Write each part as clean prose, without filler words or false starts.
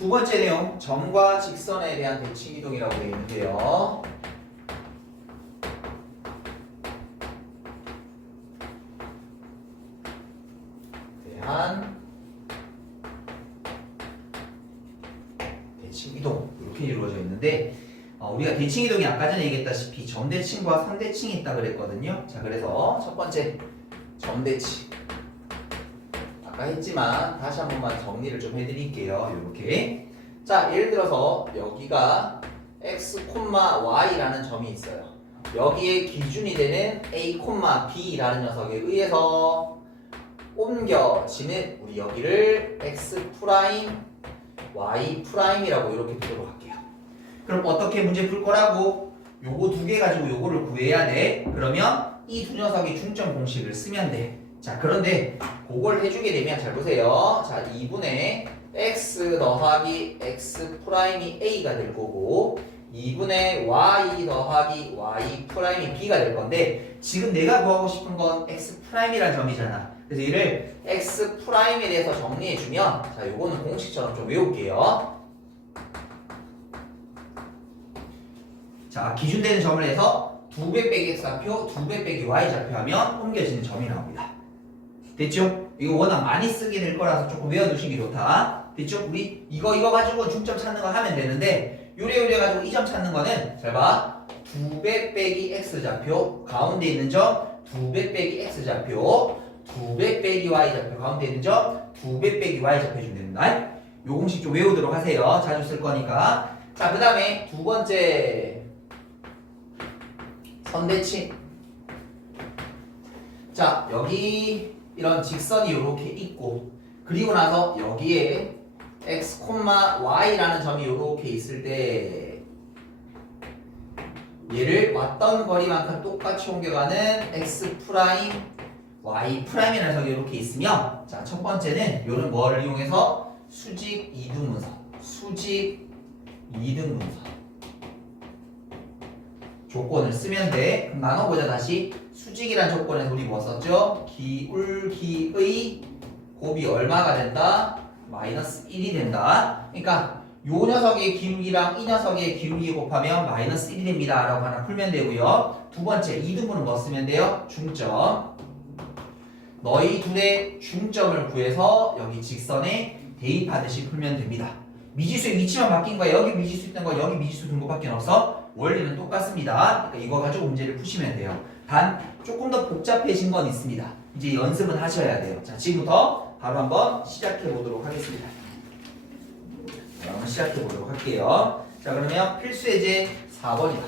두 번째 내용, 점과 직선에 대한 대칭 이동이라고 되어 있는데요. 대칭 이동 이렇게 이루어져 있는데 우리가 대칭 이동이 아까 전에 얘기했다시피 점대칭과 선대칭이 있다 그랬거든요. 자, 그래서 첫 번째 점대칭 아까 했지만 다시 한 번만 정리를 좀 해드릴게요. 이렇게 자, 예를 들어서 여기가 x, y라는 점이 있어요. 여기에 기준이 되는 a, b라는 녀석에 의해서 옮겨지는 우리 여기를 x 프라임, y 프라임이라고 이렇게 두도록 할게요. 그럼 어떻게 문제 풀 거라고? 요거 두 개 가지고 요거를 구해야 돼. 그러면 이 두 녀석의 중점 공식을 쓰면 돼. 자, 그런데 그걸 해주게 되면 잘 보세요. 자, 2분의 x 더하기 x 프라임이 a가 될 거고 2분의 y 더하기 y 프라임이 b가 될 건데 지금 내가 구하고 싶은 건 x 프라임이라는 점이잖아. 그래서 얘를 x 프라임에 대해서 정리해주면 자, 요거는 공식처럼 좀 외울게요. 자, 기준되는 점을 해서 2배 빼기 x좌표, 2배 빼기 y좌표 하면 옮겨지는 점이 나옵니다. 됐죠? 이거 워낙 많이 쓰게 될 거라서 조금 외워두시기 좋다. 됐죠? 우리 이거 가지고 중점 찾는 거 하면 되는데 요래 가지고 이 점 찾는 거는 잘 봐. 2배 빼기 x좌표, 가운데 있는 점 2배 빼기 x좌표, 2배 빼기 y좌표, 가운데 있는 점 2배 빼기 y좌표 해주면 됩니다. 요 공식 좀 외우도록 하세요. 자주 쓸 거니까. 자, 그 다음에 두 번째 선대칭. 자, 여기 이런 직선이 이렇게 있고 그리고 나서 여기에 x, y라는 점이 이렇게 있을 때 얘를 왔던 거리만큼 똑같이 옮겨가는 x 프라임, y 프라임이라는 녀석이 이렇게 있으면 자, 첫 번째는 요런 뭐를 이용해서 수직 이등분선 조건을 쓰면 돼. 그럼 나눠보자. 다시 수직이란 조건에서 우리 뭐 썼죠? 기울기의 곱이 얼마가 된다? 마이너스 1이 된다. 그러니까 요 녀석의 기울기랑 이 녀석의 기울기 곱하면 마이너스 1이 됩니다 라고 하나 풀면 되고요. 두 번째 이등분은 뭐 쓰면 돼요? 중점. 너희 둘의 중점을 구해서 여기 직선에 대입하듯이 풀면 됩니다. 미지수의 위치만 바뀐 거야. 여기 미지수 있던 거, 여기 미지수 둔 거밖에 없어. 원리는 똑같습니다. 그러니까 이거 가지고 문제를 푸시면 돼요. 단 조금 더 복잡해진 건 있습니다. 이제 연습은 하셔야 돼요. 자, 지금부터 바로 한번 시작해 보도록 하겠습니다. 자, 한번 시작해 보도록 할게요. 자, 그러면 필수 예제 4번이다.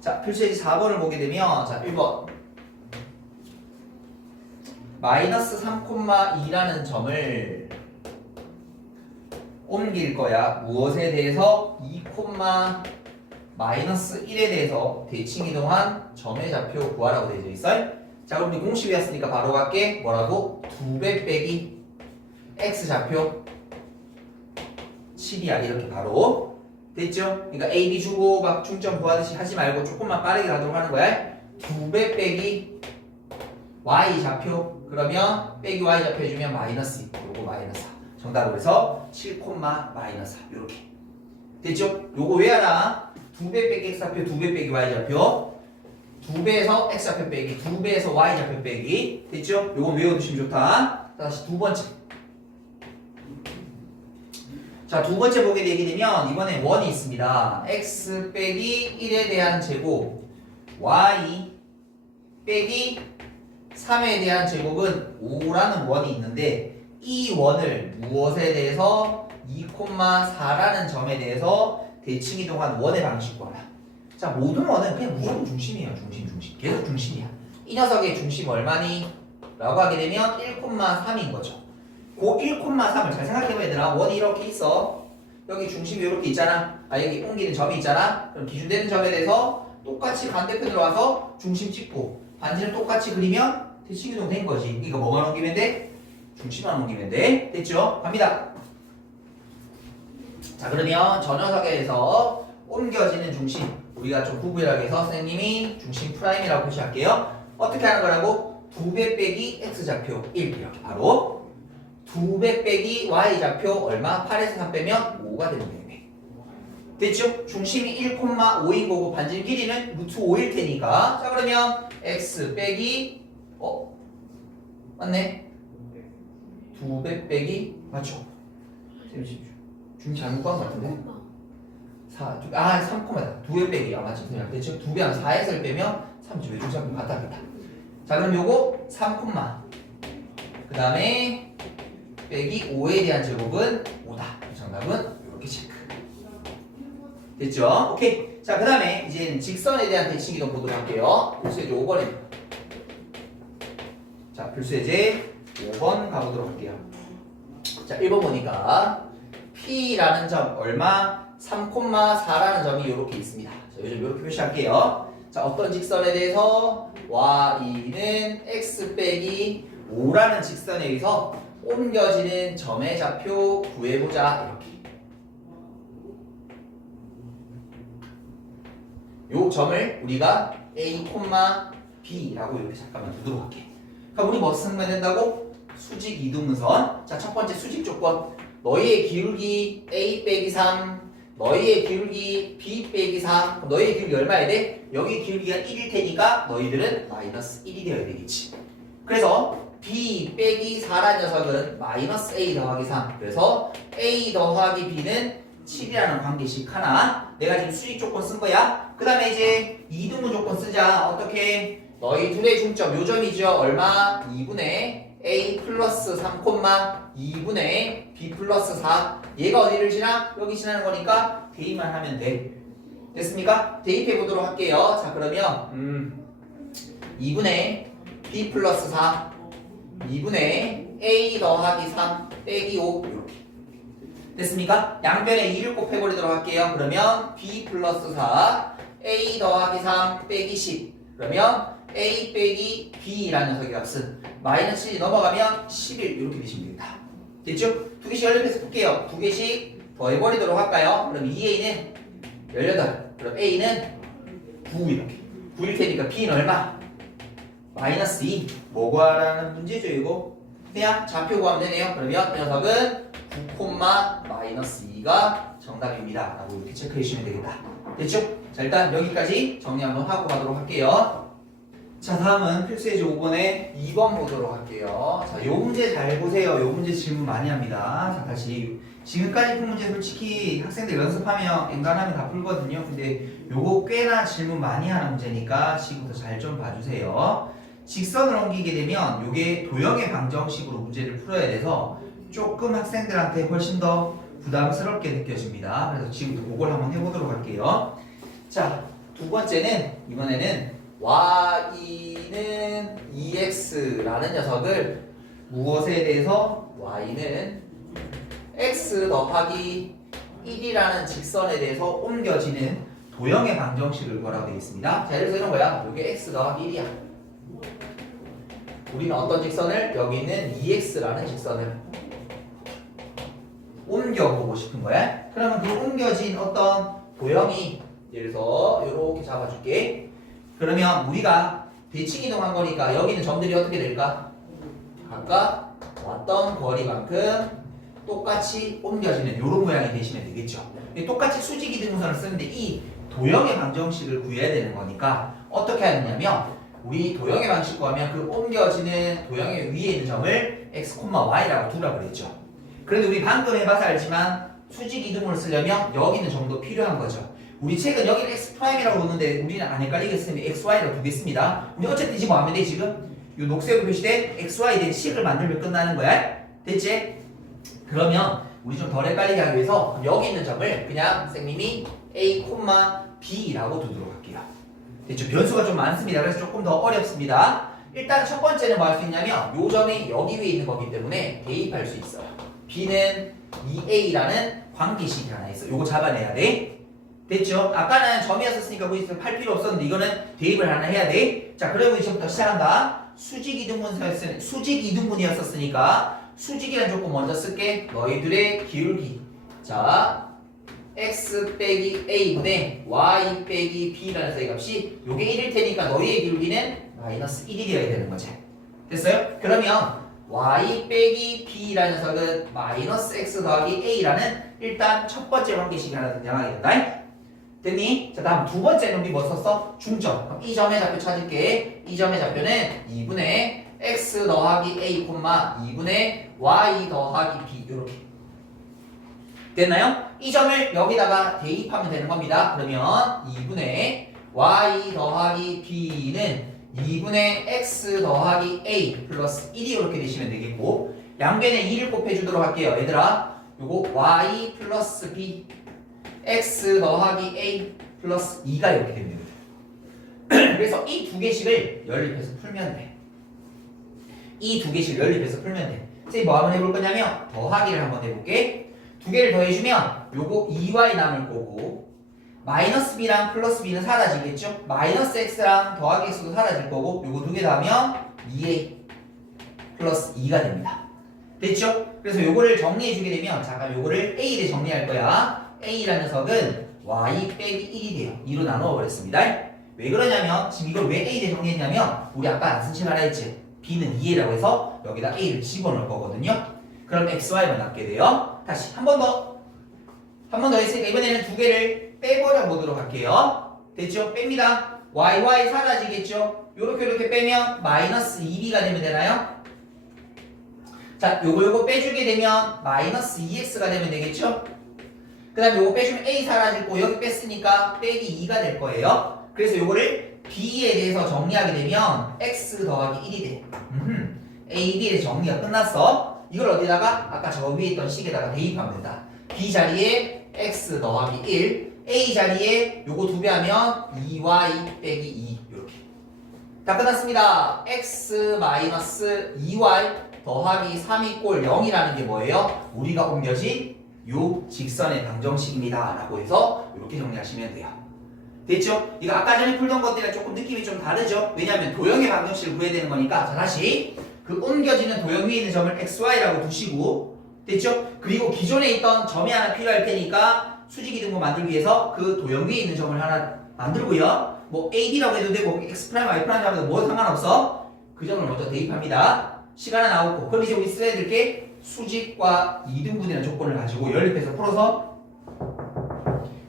자, 필수 예제 4번을 보게 되면 자, 1번 마이너스 3,2라는 점을 옮길 거야. 무엇에 대해서? 2, 마이너스 1에 대해서 대칭 이동한 점의 좌표 구하라고 되어 있어요. 자, 그럼 우리 공식 외웠으니까 바로 갈게. 뭐라고? 2배 빼기 x 좌표 7이야. 이렇게 바로 됐죠? 그러니까 a, b 주고 막 중점 구하듯이 하지 말고 조금만 빠르게 가도록 하는 거야. 2배 빼기 y 좌표 그러면 빼기 y 좌표 해주면 마이너스 2. 요거 마이너스 4. 정답으로 해서 7, 마이너스 4 이렇게 됐죠? 요거 왜 알아? 2배 빼기 x좌표, 2배 빼기 y좌표 2배에서 x좌표 빼기, 2배에서 y좌표 빼기 됐죠? 요거 외워두시면 좋다. 다시 두 번째. 자, 두 번째 보게 되게 되면 이번에 원이 있습니다. x 빼기 1에 대한 제곱 y 빼기 3에 대한 제곱은 5라는 원이 있는데 이 원을 무엇에 대해서 2,4라는 점에 대해서 대칭 이동한 원의 방식 구하라. 자, 모든 원은 그냥 무조건 중심이에요. 중심. 계속 중심이야. 이 녀석의 중심 얼마니? 라고 하게 되면 1,3인 거죠. 그 1,3을 잘 생각해봐 얘들아. 원이 이렇게 있어. 여기 중심이 이렇게 있잖아. 여기 옮기는 점이 있잖아. 그럼 기준되는 점에 대해서 똑같이 반대편으로 와서 중심 찍고 반지를 똑같이 그리면 대칭 이동 된 거지. 이거 뭐만 옮기면 돼? 중심만 옮기면 돼. 됐죠? 갑니다. 자, 그러면 저 녀석에 대해서 옮겨지는 중심 우리가 좀 구분하게 해서 선생님이 중심 프라임이라고 표시할게요. 어떻게 하는 거라고? 2배 빼기 x좌표 1 이렇게 바로 2배 빼기 y좌표 얼마? 8에서 3 빼면 5가 되는 되겠네. 됐죠? 중심이 1,5인 거고 반질 길이는 루트 5일 테니까 자 그러면 x 빼기 맞네 2배 빼기 맞죠? 중 잘못 간 것 같은데 3,다 2배 빼기 맞죠? 됐죠? 2배 한 4에서 빼면 3죠. 외중 잡고 같다. 자 그럼 요거 3, 그 다음에 빼기 5에 대한 제곱은 5다. 정답은 이렇게 체크. 됐죠? 오케이. 자 그 다음에 이제 직선에 대한 대칭 이동 보도록 할게요. 필수예제 5번입니다. 자 필수예제 5번 가보도록 할게요. 자 1번 보니까 P라는 점 얼마? 3,4라는 점이 이렇게 있습니다. 자 요즘 이렇게 표시할게요. 자 어떤 직선에 대해서 y는 x 빼기 5라는 직선에 의해서 옮겨지는 점의 좌표 구해보자 이렇게. 요 점을 우리가 a, b라고 이렇게 잠깐만 두도록 할게. 그럼 우리 뭐 쓰면 된다고? 수직 이등분선. 자 첫 번째 수직 조건. 너희의 기울기 a 빼기 3 너희의 기울기 b 빼기 3 너희의 기울기 얼마야 돼? 여기 기울기가 1일 테니까 너희들은 마이너스 1이 되어야 되겠지. 그래서 b 빼기 4라는 녀석은 마이너스 a 더하기 3 그래서 a 더하기 b는 7이라는 관계식 하나 내가 지금 수직 조건 쓴 거야. 그 다음에 이제 이등분 조건 쓰자. 어떻게? 너희 둘의 중점 요점이죠. 얼마? 2분의 a 플러스 3, 2분의 b 플러스 4 얘가 어디를 지나? 여기 지나는 거니까 대입만 하면 돼. 됐습니까? 대입해 보도록 할게요. 자 그러면 2분의 b 플러스 4 2분의 a 더하기 3 빼기 5 이렇게 됐습니까? 양변에 2를 곱해버리도록 할게요. 그러면 b 플러스 4 a 더하기 3 빼기 10 그러면 a 빼기 b라는 녀석의 값은 마이너스 1이 넘어가면 11 이렇게 되시면 됩니다. 됐죠? 두 개씩 연립해서 볼게요. 두 개씩 더해버리도록 할까요? 그럼 2a는 18 그럼 a는 9 이렇게 9일 테니까 b는 얼마? 마이너스 2 뭐 구하라는 문제죠 이거? 그냥 좌표 구하면 되네요. 그러면 이 녀석은 9, 마이너스 2가 정답입니다 라고 이렇게 체크해 주시면 되겠다. 됐죠? 자 일단 여기까지 정리 한번 하고 가도록 할게요. 자 다음은 필수예제 5번에 2번 보도록 할게요. 자 요 문제 잘 보세요. 요 문제 질문 많이 합니다. 자 다시 지금까지 푼 문제 솔직히 학생들 연습하면 엔간하면 다 풀거든요. 근데 요거 꽤나 질문 많이 하는 문제니까 지금부터 잘 좀 봐주세요. 직선을 옮기게 되면 요게 도형의 방정식으로 문제를 풀어야 돼서 조금 학생들한테 훨씬 더 부담스럽게 느껴집니다. 그래서 지금부터 그걸 한번 해보도록 할게요. 자 두 번째는 이번에는 y는 2x라는 녀석을 무엇에 대해서 y는 x 더하기 1이라는 직선에 대해서 옮겨지는 도형의 방정식을 구하라고 되어 있습니다. 자, 예를 들어서 이런 거야. 이게 x 더하기 1이야. 우리는 어떤 직선을? 여기 있는 2x라는 직선을 옮겨보고 싶은 거야. 그러면 그 옮겨진 어떤 도형이 예를 들어서 이렇게 잡아줄게. 그러면 우리가 대칭 이동한 거니까 여기 있는 점들이 어떻게 될까? 각각 왔던 거리만큼 똑같이 옮겨지는 이런 모양이 되시면 되겠죠. 똑같이 수직 이등분선을 쓰는데 이 도형의 방정식을 구해야 되는 거니까 어떻게 하느냐면 우리 도형의 방식 구하면 그 옮겨지는 도형의 위에 있는 점을 x, y라고 두라고 그랬죠. 그런데 우리 방금 해봐서 알지만 수직 이등분을 쓰려면 여기 있는 점도 필요한 거죠. 우리 책은 여기는 x'이라고 놓는데 우리는 안 헷갈리겠으면 xy라고 두겠습니다. 근데 어쨌든 지금 뭐 하면 돼 지금? 이 녹색으로 표시된 xy 된 식을 만들면 끝나는 거야. 됐지? 그러면 우리 좀 덜 헷갈리게 하기 위해서 여기 있는 점을 그냥 선생님이 a, b라고 두도록 할게요. 됐죠? 변수가 좀 많습니다. 그래서 조금 더 어렵습니다. 일단 첫 번째는 뭐 할 수 있냐면 이 점이 여기 위에 있는 거기 때문에 대입할 수 있어요. b는 2a라는 관계식이 하나 있어. 요거 잡아내야 돼. 됐죠? 아까는 점이었으니까 뭐 있으면 팔 필요 없었는데 이거는 대입을 하나 해야 돼. 자, 그러면 이제부터 시작한다. 수직 이등분이었으니까 수직이라는 조건 먼저 쓸게. 너희들의 기울기. 자, x 빼기 a분의 y 빼기 b라는 값이 요게 1일 테니까 너희의 기울기는 마이너스 1이 되어야 되는 거지. 됐어요? 그러면 y 빼기 b라는 녀석은 마이너스 x 더하기 a라는 일단 첫 번째 관계식이 하나 등장하게 된다. 됐니? 자, 다음 두 번째는 우리 뭐 썼어? 중점. 그럼 이 점의 좌표 찾을게. 이 점의 좌표는 2분의 x 더하기 a, 2분의 y 더하기 b 이렇게. 됐나요? 이 점을 여기다가 대입하면 되는 겁니다. 그러면 2분의 y 더하기 b는 2분의 x 더하기 a 플러스 1이 이렇게 되시면 되겠고 양변에 2를 곱해주도록 할게요. 얘들아 요거 y 플러스 b x 더하기 a 플러스 2가 이렇게 됩니다. 그래서 이 두 개씩을 연립해서 풀면 돼. 이 두 개씩을 연립해서 풀면 돼. 선생님 뭐 한번 해볼 거냐면 더하기를 한번 해볼게. 두 개를 더해주면 요거 2y 남을 거고 마이너스 b랑 플러스 b는 사라지겠죠? 마이너스 x랑 더하기 x도 사라질 거고 요거 두 개 더하면 2a 플러스 2가 됩니다. 됐죠? 그래서 요거를 정리해 주게 되면 잠깐 요거를 a를 정리할 거야. a라는 녀석은 y 빼기 1이 돼요. 2로 나누어 버렸습니다. 왜 그러냐면 지금 이걸 왜 a를 정리했냐면 우리 아까 안쓴 하라 했지? b는 2a라고 해서 여기다 a를 집어넣을 거거든요. 그럼 x, y만 남게 돼요. 다시 한 번 더 했으니까 이번에는 두 개를 빼버려 보도록 할게요. 됐죠? 뺍니다. y 사라지겠죠? 요렇게 빼면 마이너스 2b가 되면 되나요? 자, 요거 빼주게 되면 마이너스 2x가 되면 되겠죠? 그 다음에 요거 빼주면 a 사라지고 여기 뺐으니까 빼기 2가 될 거예요. 그래서 요거를 b에 대해서 정리하게 되면 x 더하기 1이 돼. a, b에 대해서 정리가 끝났어. 이걸 어디다가 아까 저 위에 있던 식에다가 대입하면 된다. b 자리에 x 더하기 1, a 자리에 요거 두 배 하면 2y 빼기 2 이렇게. 다 끝났습니다. x 마이너스 2y 더하기 3이 꼴 0이라는 게 뭐예요? 우리가 옮겨진 요 직선의 방정식입니다. 라고 해서 이렇게 정리하시면 돼요. 됐죠? 이거 아까 전에 풀던 것들이랑 조금 느낌이 좀 다르죠? 왜냐면 도형의 방정식을 구해야 되는 거니까. 자, 다시 그 옮겨지는 도형 위에 있는 점을 xy라고 두시고 됐죠? 그리고 기존에 있던 점이 하나 필요할 테니까 수직이등분 만들기 위해서 그 도형 위에 있는 점을 하나 만들고요. 뭐 AB라고 해도 되고 X', Y' 하면 뭐 상관없어. 그 점을 먼저 대입합니다. 시간 하나 나오고 그럼 이제 우리 써야 될 게 수직과 이등분이라는 조건을 가지고 연립해서 풀어서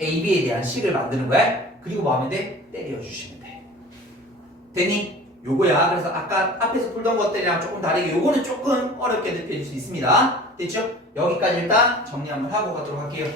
AB에 대한 식을 만드는 거야. 그리고 뭐 하면 돼? 때려주시면 돼. 됐니? 요거야. 그래서 아까 앞에서 풀던 것들이랑 조금 다르게 요거는 조금 어렵게 느껴질 수 있습니다. 됐죠? 여기까지 일단 정리 한번 하고 가도록 할게요.